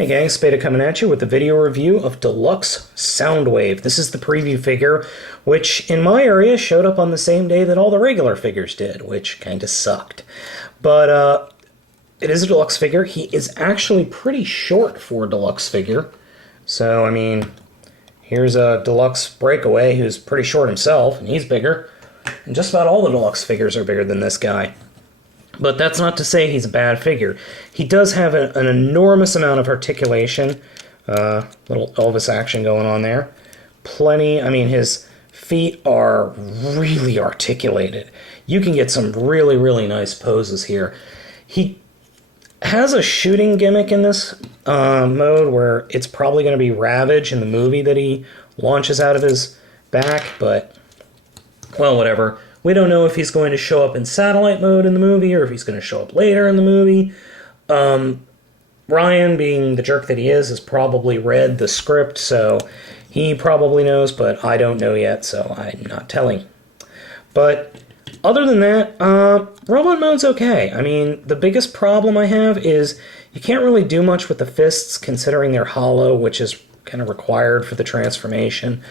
Hey gang, Spada coming at you with a video review of Deluxe Soundwave. This is the preview figure, which in my area showed up on the same day that all the regular figures did, which kind of sucked. But it is a Deluxe figure. He is actually pretty short for a Deluxe figure. So, I mean, here's a Deluxe Breakaway who's pretty short himself, and he's bigger. And just about all the Deluxe figures are bigger than this guy. But that's not to say he's a bad figure. He does have an enormous amount of articulation. Little Elvis action going on there. Plenty, I mean, his feet are really articulated. You can get some really, really nice poses here. He has a shooting gimmick in this mode where it's probably going to be Ravage in the movie that he launches out of his back, but, well, whatever. We don't know if he's going to show up in satellite mode in the movie or if he's going to show up later in the movie. Ryan, being the jerk that he is, has probably read the script, so he probably knows, but I don't know yet, so I'm not telling. But other than that, robot mode's okay. I mean, the biggest problem I have is you can't really do much with the fists considering they're hollow, which is kind of required for the transformation.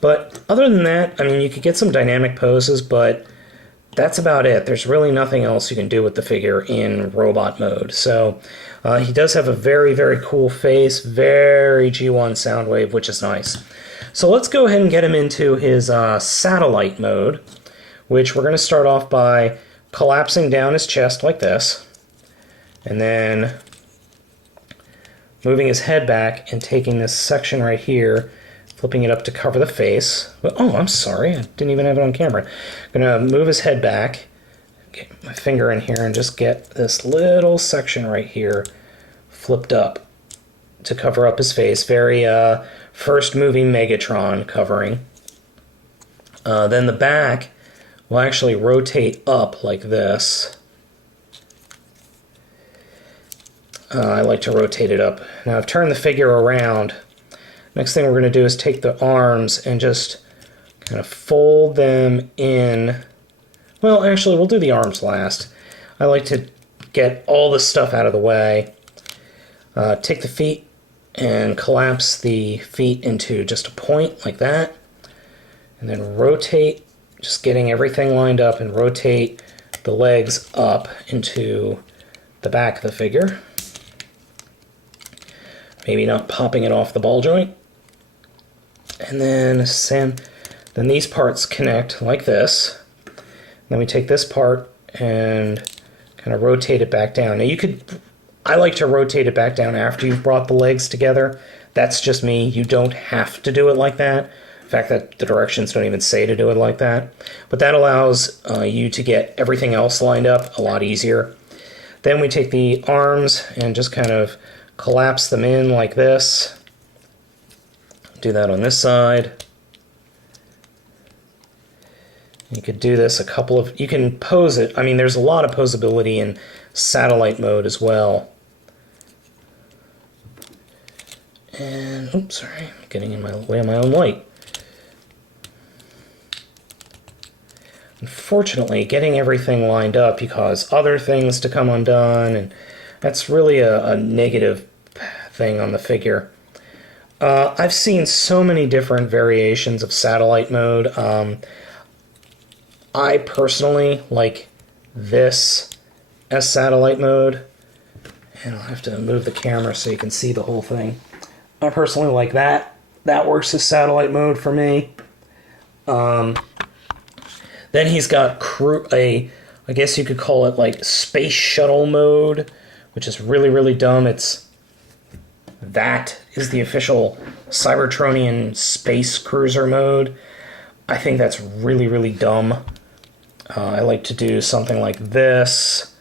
But other than that, I mean, you could get some dynamic poses, but that's about it. There's really nothing else you can do with the figure in robot mode. So he does have a very, very cool face, very G1 Soundwave, which is nice. So let's go ahead and get him into his satellite mode, which we're going to start off by collapsing down his chest like this, and then moving his head back and taking this section right here, flipping it up to cover the face. Oh, I'm sorry. I didn't even have it on camera. I'm going to move his head back, get my finger in here, and just get this little section right here flipped up to cover up his face. Very first movie Megatron covering. Then the back will actually rotate up like this. I like to rotate it up. Now I've turned the figure around. Next thing we're going to do is take the arms and just kind of fold them in. Well, actually, we'll do the arms last. I like to get all the stuff out of the way. Take the feet and collapse the feet into just a point like that. And then rotate, just getting everything lined up, and rotate the legs up into the back of the figure. Maybe not popping it off the ball joint. And then these parts connect like this. Then we take this part and kind of rotate it back down. Now I like to rotate it back down after you've brought the legs together. That's just me. You don't have to do it like that. In fact, the directions don't even say to do it like that. But that allows you to get everything else lined up a lot easier. Then we take the arms and just kind of collapse them in like this. Do that on this side. You could do this you can pose it. I mean, there's a lot of posability in satellite mode as well. And, oops, sorry, I'm getting in my way of my own light. Unfortunately, getting everything lined up because other things to come undone, and that's really a negative thing on the figure. I've seen so many different variations of satellite mode. I personally like this as satellite mode. And I'll have to move the camera so you can see the whole thing. I personally like that. That works as satellite mode for me. Then he's got I guess you could call it like space shuttle mode, which is really, really dumb. That is the official Cybertronian space cruiser mode. I think that's really, really dumb. I like to do something like this.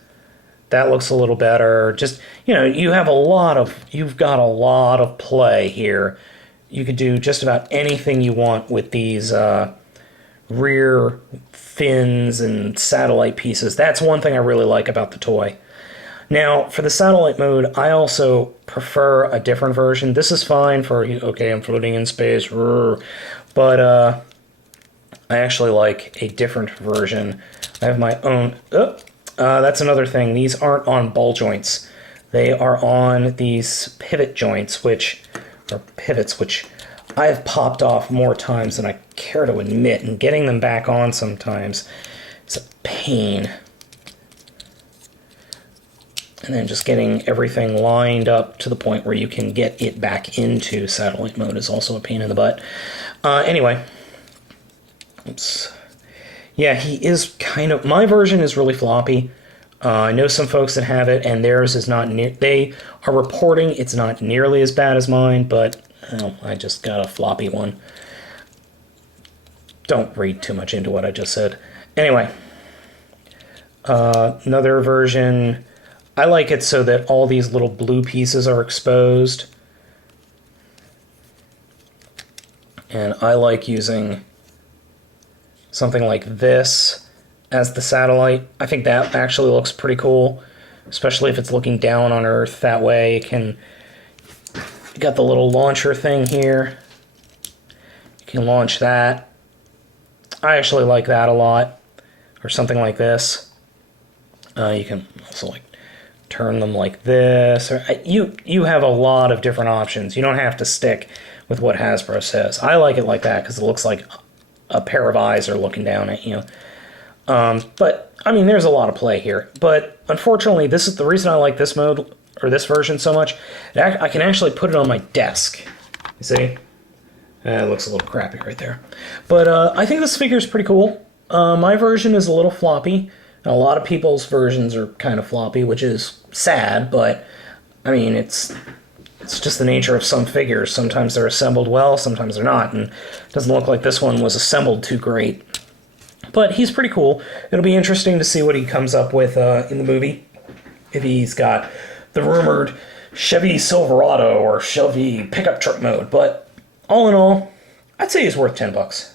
That looks a little better. Just, you know, you've got a lot of play here. You could do just about anything you want with these rear fins and satellite pieces. That's one thing I really like about the toy. Now, for the satellite mode, I also prefer a different version. This is fine for, okay, I'm floating in space, but I actually like a different version. I have my own, that's another thing. These aren't on ball joints. They are on these pivot joints, which are pivots, which I've popped off more times than I care to admit, and getting them back on sometimes is a pain. And then just getting everything lined up to the point where you can get it back into satellite mode is also a pain in the butt. Anyway. Oops. Yeah, he is kind of... My version is really floppy. I know some folks that have it, and theirs is not near... They are reporting it's not nearly as bad as mine, but I just got a floppy one. Don't read too much into what I just said. Anyway. Another version... I like it so that all these little blue pieces are exposed. And I like using something like this as the satellite. I think that actually looks pretty cool, especially if it's looking down on Earth. That way it can... You got the little launcher thing here. You can launch that. I actually like that a lot. Or something like this. You can also like turn them like this. Or you have a lot of different options. You don't have to stick with what Hasbro says. I like it like that because it looks like a pair of eyes are looking down at you. But I mean, there's a lot of play here. But unfortunately, this is the reason I like this mode or this version so much. I can actually put it on my desk. You see? It looks a little crappy right there. But I think this figure is pretty cool. My version is a little floppy. A lot of people's versions are kind of floppy, which is sad, but I mean, it's just the nature of some figures. Sometimes they're assembled well, sometimes they're not, and it doesn't look like this one was assembled too great. But he's pretty cool. It'll be interesting to see what he comes up with in the movie. If he's got the rumored Chevy Silverado or Chevy pickup truck mode. But all in all, I'd say he's worth $10.